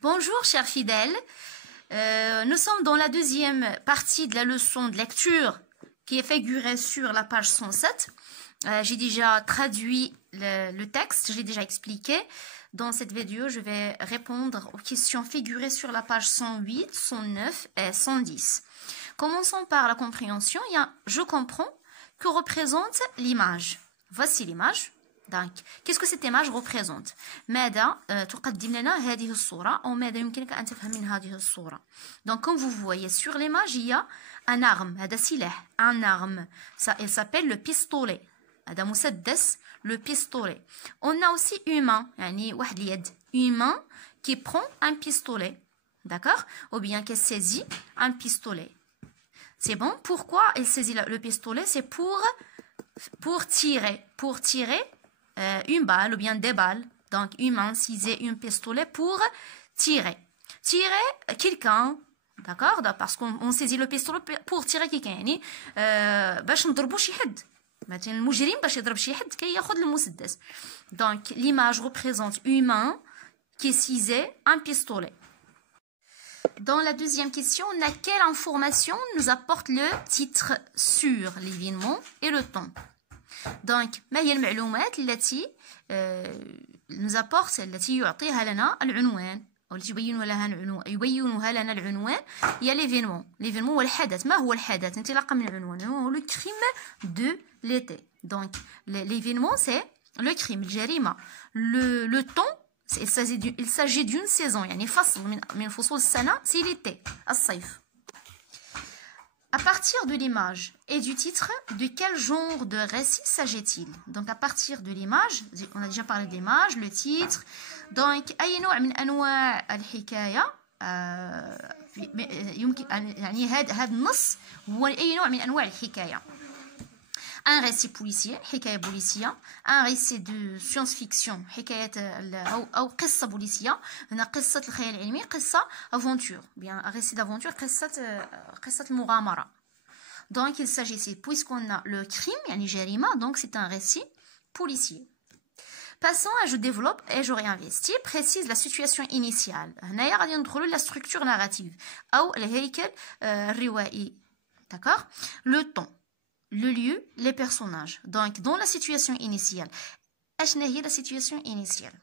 Bonjour chers fidèles, nous sommes dans la deuxième partie de la leçon de lecture qui est figurée sur la page 107. J'ai déjà traduit le texte, j'ai déjà expliqué. Dans cette vidéo, je vais répondre aux questions figurées sur la page 108, 109 et 110. Commençons par la compréhension. Il y a « je comprends » que représente l'image. Voici l'image. Donc, qu'est-ce que cette image représente? ماذا تقدم لنا هذه الصورة أو ماذا يمكنك أن تفهم من هذه الصورة? Donc, comme vous voyez sur l'image, il y a un arme, هذا سلاح, un arme. Ça, il s'appelle le pistolet. هذا مسدس, le pistolet. On a aussi humain, يعني واحد اليد, humain qui prend un pistolet, d'accord? Ou bien qui saisit un pistolet. C'est bon? Pourquoi il saisit le pistolet? C'est pour tirer une balle ou bien des balles. Donc, humain saisit un pistolet pour tirer. Tirer quelqu'un, d'accord? Parce qu'on saisit le pistolet pour tirer quelqu'un. يعني باش نضربوا شي حد. مثلا المجرم باش يضرب شي حد كياخذ المسدس. Donc, l'image représente humain qui saisit un pistolet. Dans la deuxième question, on a quelle information nous apporte le titre sur l'événement et le temps. Donc, ما هي المعلومات التي nous apporte التي يعطيها لنا العنوان أو التي يبينها لنا العنوان هي l'événement. L'événement هو الحدث. ما هو الحدث؟ انطلاقا من العنوان هو le crime de l'été. Donc, l'événement c'est le crime, الجريمة. Le temps il s'agit d'une saison. يعني فصل من فصول السنة c'est l'été, الصيف. À partir de l'image et du titre, de quel genre de récit s'agit-il? Donc, à partir de l'image, on a déjà parlé de l'image, le titre. Donc, أي نوع من أنواع الحكاية يمكن يعني هذا النص هو أي نوع من أنواع الحكاية. Un récit policier, حكاية بوليسية. Un récit de science-fiction, حكاية أو قصة بوليسية. هنا قصة الخيال العلمي, قصة aventure. Bien, un récit d'aventure, قصة المغامرة. Donc, il s'agit ici, puisqu'on a le crime, يعني جريمة, donc c'est un récit policier. Passons à je développe et je réinvestis, précise la situation initiale. هنايا غادي ندخلوا la structure narrative أو الهيكل الروائي. D'accord? Le temps. Le lieu, les personnages. Donc, dans la situation initiale. أشنا هي la situation initiale?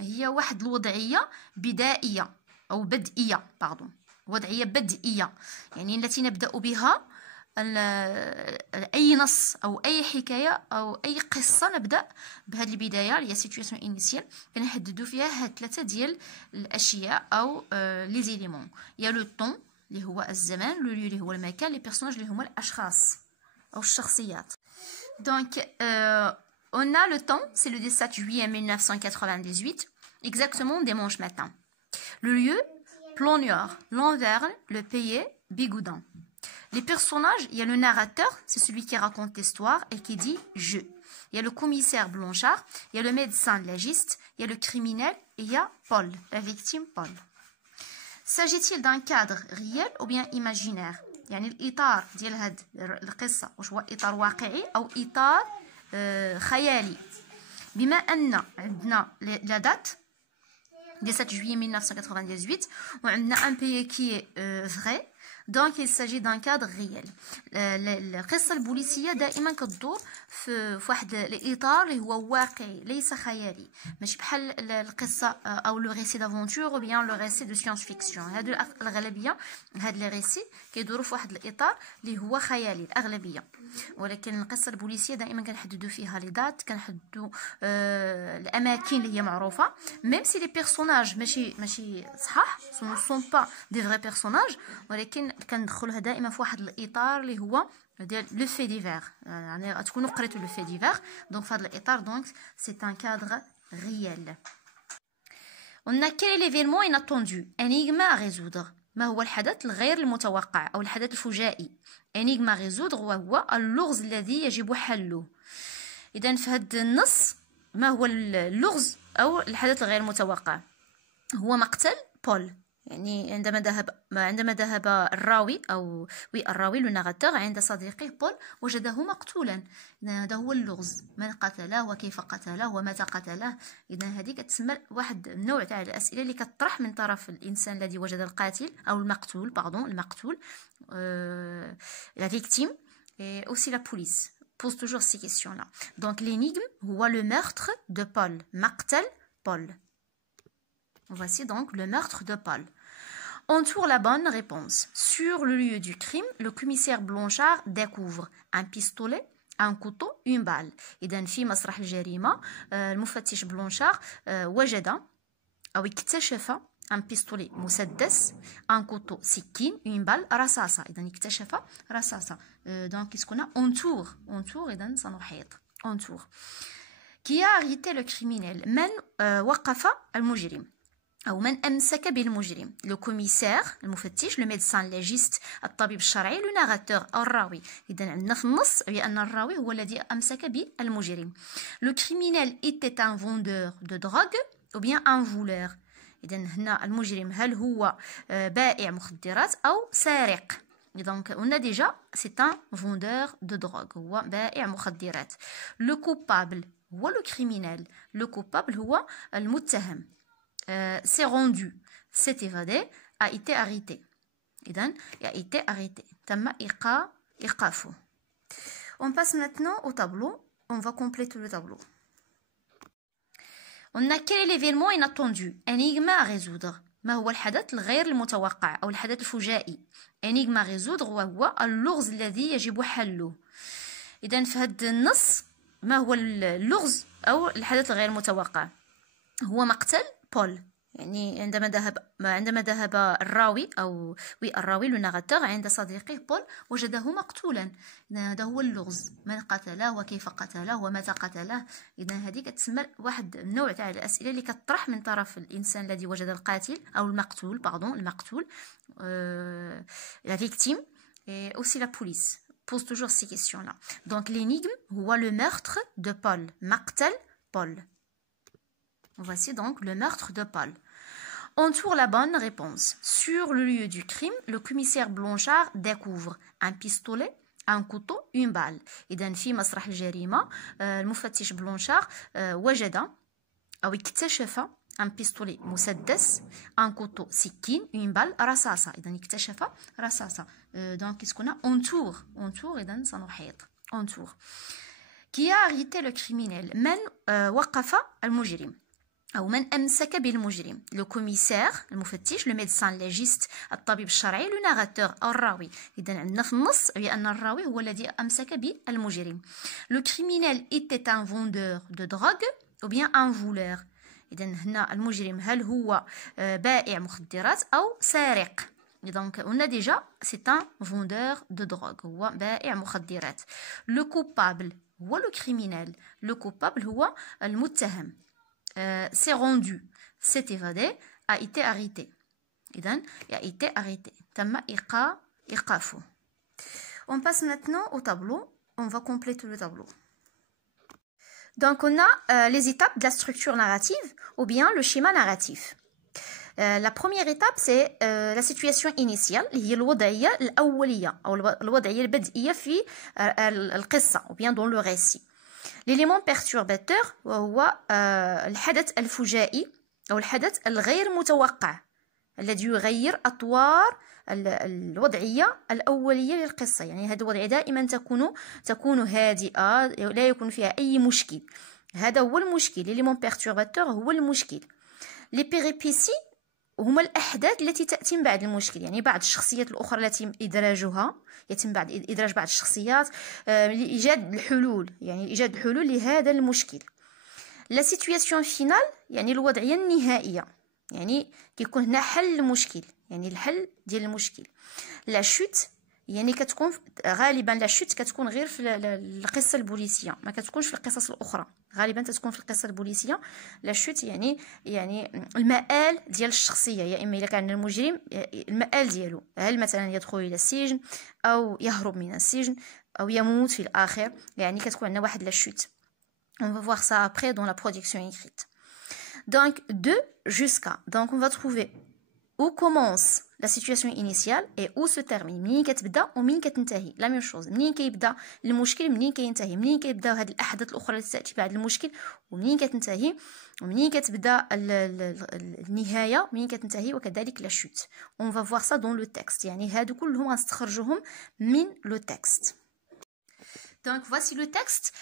هي واحد الوضعية بدائية أو بدئية pardon. وضعية بدئية يعني التي نبدأ بها أي نص أو أي حكاية أو أي قصة نبدأ بهذه البداية اللي هي situation initiale كنحددوا فيها هاد ثلاثة ديال الأشياء أو لي زيليمون. يا لو طون اللي هو الزمان, لو ليو اللي هو المكان, لي بيرسوناج اللي هما الأشخاص أو الشخصيات. Donc, on a le temps, c'est le 17 juillet 1998, exactement dimanche matin. Le lieu, Plonior, Lanverne, le pays, Bigoudin. Les personnages, il y a le narrateur, c'est celui qui raconte l'histoire et qui dit « je ». Il y a le commissaire Blanchard, il y a le médecin légiste, il y a le criminel et il y a Paul, la victime Paul. S'agit-il d'un cadre réel ou bien imaginaire? يعني الإطار ديال هاد القصة واش هو إطار واقعي أو إطار خيالي. بما أن عندنا لا دات 17 juillet 1998 وعندنا un pays qui est vrai, donc il s'agit d'un cadre réel. القصة البوليسية دائما كتدور في واحد الإطار اللي هو واقعي ليس خيالي, ماشي بحال القصة أو لو ريسي دافونتور أو بيان لو ريسي دو سيونس فيكسيون. هادو الأغلبية هاد لي ريسي كيدوروا في واحد الإطار اللي هو خيالي الأغلبية, ولكن القصة البوليسية دائما كنحددوا فيها لي دات, كنحددوا الأماكن اللي هي معروفة, ميم سي لي بيرسوناج ماشي صحاح, سو سون با دي فري بيرسوناج, ولكن كندخلها دائما في واحد الإطار اللي هو ديال لو في ديفير, يعني غتكونوا قريتوا لو في ديفير. دونك في هذا الإطار دونك سي ان كادر ريال. On a quel est l'événement inattendu? Énigme à résoudre. ما هو الحدث الغير المتوقع أو الحدث الفجائي؟ énigme à résoudre وهو اللغز الذي يجب حله. إذا في هذا النص ما هو اللغز أو الحدث الغير المتوقع؟ هو مقتل بول. يعني عندما ذهب الراوي أو الراوي لو ناراتور عند صديقه بول وجده مقتولا. إذا هذا هو اللغز، من قتله وكيف قتله ومتى قتله. إذا هذه كتسمى واحد النوع تاع الأسئلة اللي كتطرح من طرف الإنسان الذي وجد القاتل أو المقتول المقتول la victime et aussi la police pose toujours ces questions-là. Donc l'énigme هو le meurtre de Paul. مقتل Paul. Voici donc le meurtre de Paul. On trouve la bonne réponse. Sur le lieu du crime, le commissaire Blanchard découvre un pistolet, un couteau, une balle. إذا في مسرح الجريمة المفتش بلونشار وجد أو اكتشف un pistolet مسدس، un couteau سكين، une balle رصاصة. إذا اكتشف رصاصة. Donc qu'est-ce qu'on a? On tourne إذا سنحيط. On tourne. Qui a arrêté le criminel? من وقف المجرم أو من أمسك بالمجرم؟ لو كوميسير المفتش، لو ميدسان ليجيست الطبيب الشرعي، لو ناراتور أو الراوي. إذا عندنا في النص بأن الراوي هو الذي أمسك بالمجرم. لو كريمينال était un vendeur de drogue ou bien un voleur. إذا هنا المجرم هل هو بائع مخدرات أو سارق؟ Donc on a déjà c'est un vendeur de drogue، هو بائع مخدرات. لو coupable هو لو كريمينال، لو coupable هو المتهم. s'est rendu, s'est évadé, a été arrêté. إذن a été arrêté. تم إيقافه. On passe maintenant au tableau. On va compléter le tableau. On a quel est l'événement inattendu? Énigme à résoudre. ما هو الحدث الغير المتوقع أو الحدث الفجائي؟ énigme à résoudre وهو اللغز الذي يجب حله. إذن في هذا النص ما هو اللغز أو الحدث الغير المتوقع؟ هو مقتل بول. يعني عندما ذهب الراوي أو الراوي لو ناراتور عند صديقه بول وجده مقتولا. هذا هو اللغز، من قتله وكيف قتله ومتى قتله. إذا هذه كتسمى واحد النوع تاع الأسئلة اللي كتطرح من طرف الإنسان الذي وجد القاتل أو المقتول la victime et aussi la police pose toujours ces questions-là. Donc l'énigme هو le meurtre de Paul. مقتل Paul. Voici donc le meurtre de Paul. On trouve la bonne réponse. Sur le lieu du crime, le commissaire Blanchard découvre un pistolet, un couteau, une balle. إذا في مسرح الجريمة المفتش بلونشار وجد أو اكتشف un pistolet مسدس، un couteau سكين، une balle رصاصة. إذا اكتشف رصاصة. Donc qu'est-ce qu'on a? On tourne إذا سنحيط. On tourne. Qui a arrêté le criminel? من وقف المجرم أو من أمسك بالمجرم؟ لو كوميسير المفتش، لو ميدسان ليجيست الطبيب الشرعي، لو ناراتور أو الراوي. إذا عندنا في النص بأن الراوي هو الذي أمسك بالمجرم. لو كريمينال était un vendeur de drogue ou bien un voleur. إذا هنا المجرم هل هو بائع مخدرات أو سارق؟ Donc on a déjà c'est un vendeur de drogue، هو بائع مخدرات. لو coupable هو لو كريمينال، لو coupable هو المتهم. s'est rendu, s'est évadé, a été arrêté. إذن a été arrêté. تم إيقافه. On passe maintenant au tableau. On va compléter le tableau. Donc on a les étapes de la structure narrative ou bien le schéma narratif. La première étape c'est la situation initiale اللي هي الوضعية الأولية أو الوضعية البدئية في القصة ou bien dans le récit. L'élément perturbateur هو الحدث الفجائي أو الحدث الغير متوقع الذي يغير أطوار الوضعية الأولية للقصة. يعني هذه الوضعية دائما تكون هادئة، لا يكون فيها أي مشكل. هذا هو المشكل. l'élément perturbateur هو المشكل. les péripéties هما الأحداث التي تأتي من بعد المشكل، يعني بعض الشخصيات الأخرى التي يتم بعد إدراج بعض الشخصيات لإيجاد الحلول، يعني إيجاد الحلول لهذا المشكل. لا سيتوياسيون فينال يعني الوضعية النهائية، يعني كيكون هنا حل المشكل، يعني الحل ديال المشكل. لا شوت يعني كتكون غالبا لا شوت كتكون غير في القصة البوليسية، ما كتكونش في القصص الأخرى. غالبا تتكون في القصة البوليسية. لا شوت يعني المآل ديال الشخصية، يا إما إلا كان المجرم المآل ديالو هل مثلا يدخل إلى السجن أو يهرب من السجن أو يموت في الآخر. يعني كتكون عندنا واحد لا شوت. On va voir ça après dans la production écrite. Donc de jusqu'à. Donc on va trouver où commence la situation initiale et où se termine. منين كتبدا ومنين كتنتهي. لا ميم شوز. منين كيبدا المشكل منين كينتهي. منين كيبداو هاد الاحداث الاخرى اللي تاتي بعد المشكل ومنين كتنتهي ومنين كتبدا النهايه منين كتنتهي وكذلك لا شوت. On va voir ça dans le texte. يعني هادو كلهم غنستخرجوهم من le texte. Donc voici le texte.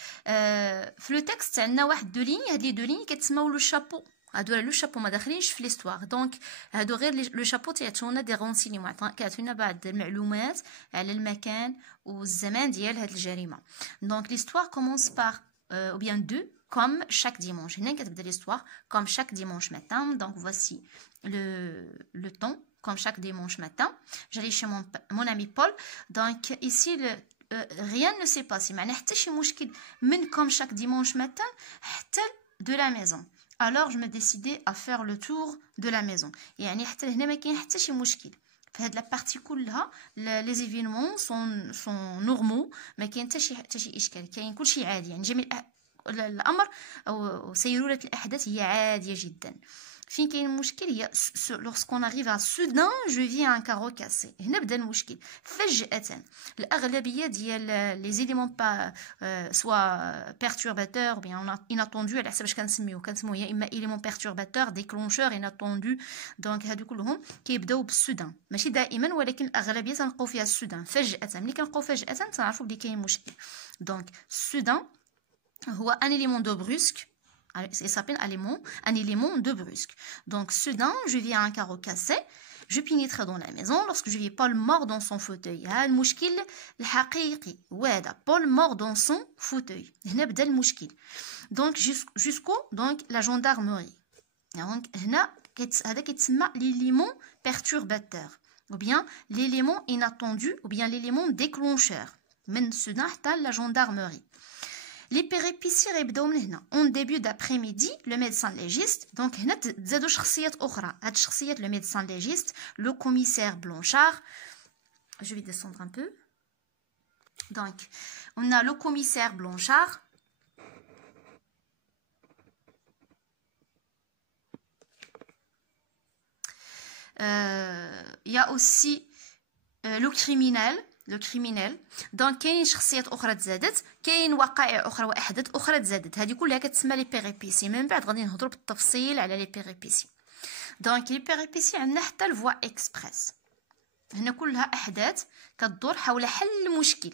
في le texte عندنا واحد دو لين. هاد لي دو لين كتسماو لو شابو. هادو لو شابو ما داخلينش في ليستوار. دونك هادو غير لو شابو تيعطيونا دي رونسينيمون، كيعطيونا بعض المعلومات على المكان والزمان ديال هاد الجريمه. دونك ليستوار كومونس بار ou bien deux comme chaque dimanche. هنا كتبدا ليستوار comme chaque dimanche matin. Donc voici le temps comme chaque dimanche matin. J'allais chez mon ami Paul. Donc ici rien ne s'est passé. معناها حتى شي مشكل من comme chaque dimanche matin حتى de la maison. Alors je me décidais à faire le tour de la maison. يعني حتى هنا ما كاين حتى شي مشكل. في هاد لا بارتي كلها لي زيفينمون سون نورمال، ما كاين حتى شي اشكال، كاين كلشي عادي. يعني جميع الامر او سيروره الاحداث هي عاديه جدا. فين كاين المشكل هي lorsqu'on arrive à soudain je vis un carreau cassé. هنا بدا المشكل فجأة. الأغلبية ديال لي زيليمون با سوا بيرتورباتور بيان inattendu على حسب اش كنسميو يا اما إيليمون بيرتورباتور ديكلونشور inattendu. دونك هادو كلهم كيبداو بالسودان، ماشي دائما ولكن الأغلبية تنلقاو فيها السودان فجأة. ملي كنلقاو فجأة تنعرفوا بلي كاين مشكل. دونك السودان هو ان élément de brusque. Il s'appelle un élément de brusque. Donc, soudain, je vis un carreau cassé. Je pénètre dans la maison lorsque je vis Paul mort dans son fauteuil. هذا المشكل الحقيقي وهذا Paul mort dans son fauteuil. هنا بدا المشكل. Donc, jusqu'au donc la gendarmerie. Donc, هنا هذا كيتسمى l'élément perturbateur ou bien l'élément inattendu ou bien l'élément déclencheur. من soudain حتى la gendarmerie. Les péripéties يبداو من هنا. En début d'après-midi, le médecin légiste. Donc هنا تزادوا شخصيات أخرى. هاد الشخصيات le médecin légiste, le commissaire Blanchard. Je vais descendre un peu. Donc, on a le commissaire Blanchard. Il y a aussi le criminel. دونك كاين شخصيات اخرى تزادت، كاين وقائع اخرى واحداث اخرى تزادت. هذه كلها كتسمى لي بيريبيسي. من بعد غادي نهضروا بالتفصيل على لي بيريبيسي. دونك لي بيريبيسي عندنا حتى الفوا اكسبريس. هنا كلها احداث كتدور حول حل المشكل.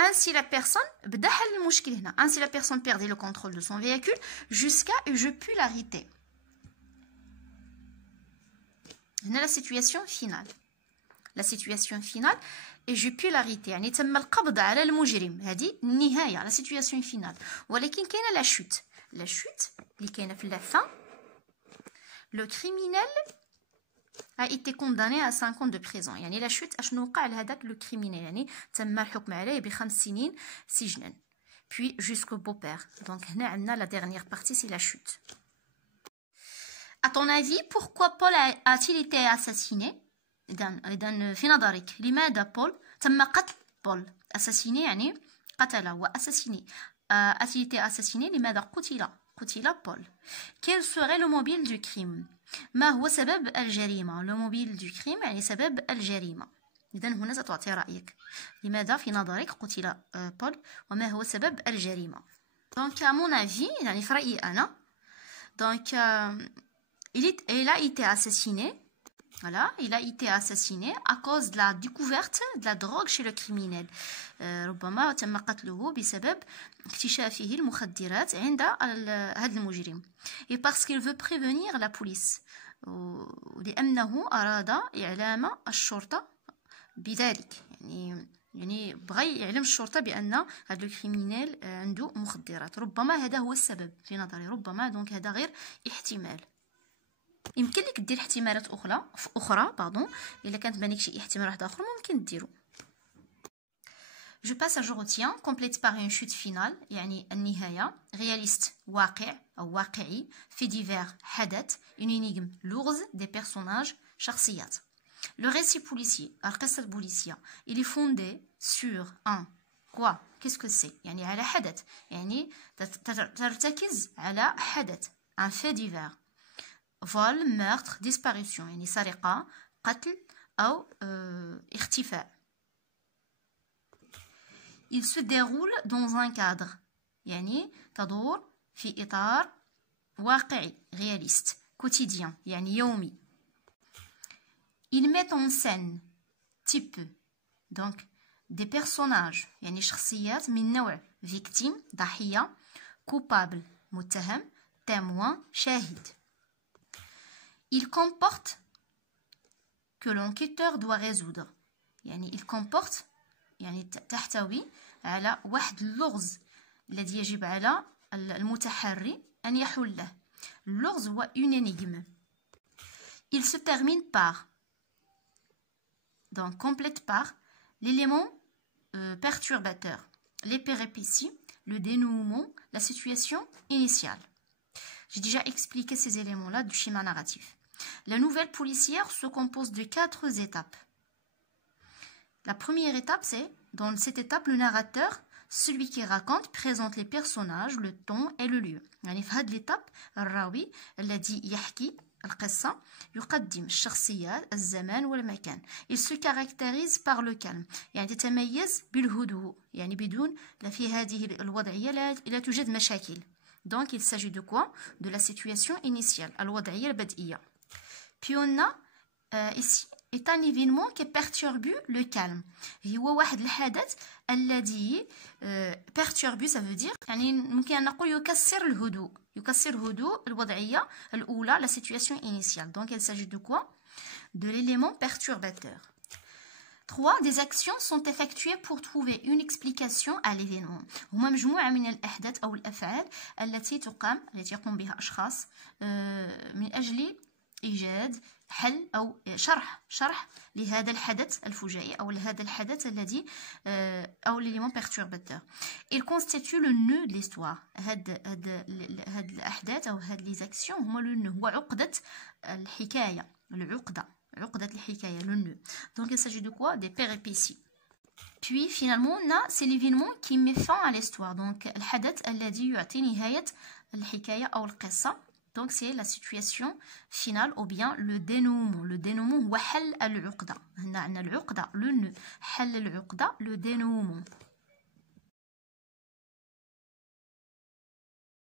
Ainsi la personne بدا حل المشكل هنا. Ainsi la personne perdait le contrôle de son véhicule jusqu'à je pus l'arrêter. هنا la situation finale. La situation finale et je puis l'arrêter. يعني تم القبض على المجرم. هذه النهاية la situation finale. ولكن كاينه لا شوت. لا شوت اللي كاينه في la fin. Le criminel a été condamné à 5 ans de prison. يعني لا شوت اشنو وقع لهذاك لو كريمينال. يعني تم الحكم عليه ب5 سنين سجنا. Puis jusqu'au beau-père. Donc هنا عندنا la dernière partie c'est la chute. À ton avis, pourquoi Paul a-t-il été assassiné? إذن في نظرك لماذا بول تم قتل بول؟ assassiné يعني قتل وassassiné. a-t-il été assassiné؟ لماذا قتل بول؟ Quel serait le mobile du crime؟ ما هو سبب الجريمة؟ le mobile du crime يعني سبب الجريمة. إذن هنا ستعطي رأيك لماذا في نظرك قتل بول وما هو سبب الجريمة. Donc à mon avis يعني في رأيي أنا donc il a été assassiné. Voilà, il a été assassiné à cause de la découverte de la drogue chez le criminel. ربما تم قتله بسبب اكتشافه المخدرات عند هذا المجرم. Et parce qu'il veut prévenir la police. لأنه أراد إعلام الشرطة بذلك. يعني بغى يعلم الشرطة بأن هذا الكريمينال عنده مخدرات. ربما هذا هو السبب في نظري. ربما دونك هذا غير احتمال. يمكن لك دير احتمالات اخرى الا كانت بانيك شي احتمال واحد اخر ممكن ديرو. Je passe à je retiens complète par une chute finale يعني النهاية réaliste واقع أو واقعي fait divers حدث une énigme lourde des personnages شخصيات. Le récit policier القصة البوليسية il est fondé sur un quoi qu'est-ce que c'est يعني على حدث يعني ترتكز على حدث un fait divers. vol, meurtre, disparition يعني سرقة, قتل أو اختفاء. Il se déroule dans un cadre يعني تدور في إطار واقعي réaliste quotidien يعني يومي. Il met en scène type donc des personnages يعني شخصيات من نوع victime ضحية, coupable متهم, témoin شاهد. Il comporte que l'enquêteur doit résoudre يعني il comporte يعني تحتوي على واحد اللغز الذي يجب على المتحري أن يحله. اللغز هو une énigme. Il se termine par donc complète par l'élément perturbateur, les péripéties, le dénouement, la situation initiale. J'ai déjà expliqué ces éléments-là du schéma narratif. La nouvelle policière se compose de 4 étapes. La première étape, c'est, dans cette étape, le narrateur, celui qui raconte, présente les personnages, le ton et le lieu. يعني في هذه l'étape, الراوي الذي يحكي القصة يقدم الشخصيات, الزمان والمكان. Il se caractérise par le calme. يعني تتميز بالهدوء. يعني بدون في هذه الوضعية لا توجد مشاكل. Donc il s'agit de quoi? De la situation initiale, الوضعية البدئية. Puis on a ici est un événement qui perturbe le calme. هو واحد الحدث الذي perturbe, ça veut dire يعني ممكن أن نقول يكسر الهدوء. يكسر هدوء الوضعية الأولى, la situation initiale. Donc il s'agit de quoi? De l'élément perturbateur. 3. Des actions sont effectuées pour trouver une explication à l'événement. هما مجموعة من الأحداث أو الأفعال التي يقوم بها أشخاص من أجل إيجاد حل أو شرح لهذا الحدث الفجائي أو لهذا الحدث الذي أو l'élément perturbateur. Il constitue le nœud de l'histoire. هاد الأحداث أو هاد les actions هما le nœud, هو عقدة الحكاية, عقدة الحكاية, le nœud. Donc il s'agit de quoi? Des péripéties. Puis finalement on a c'est l'événement qui met fin à l'histoire. Donc الحدث الذي يعطي نهاية الحكاية أو القصة. Donc c'est la situation finale ou bien le dénouement. Le dénouement هو حل العقدة. هنا عندنا العقدة le nœud. حل العقدة le dénouement.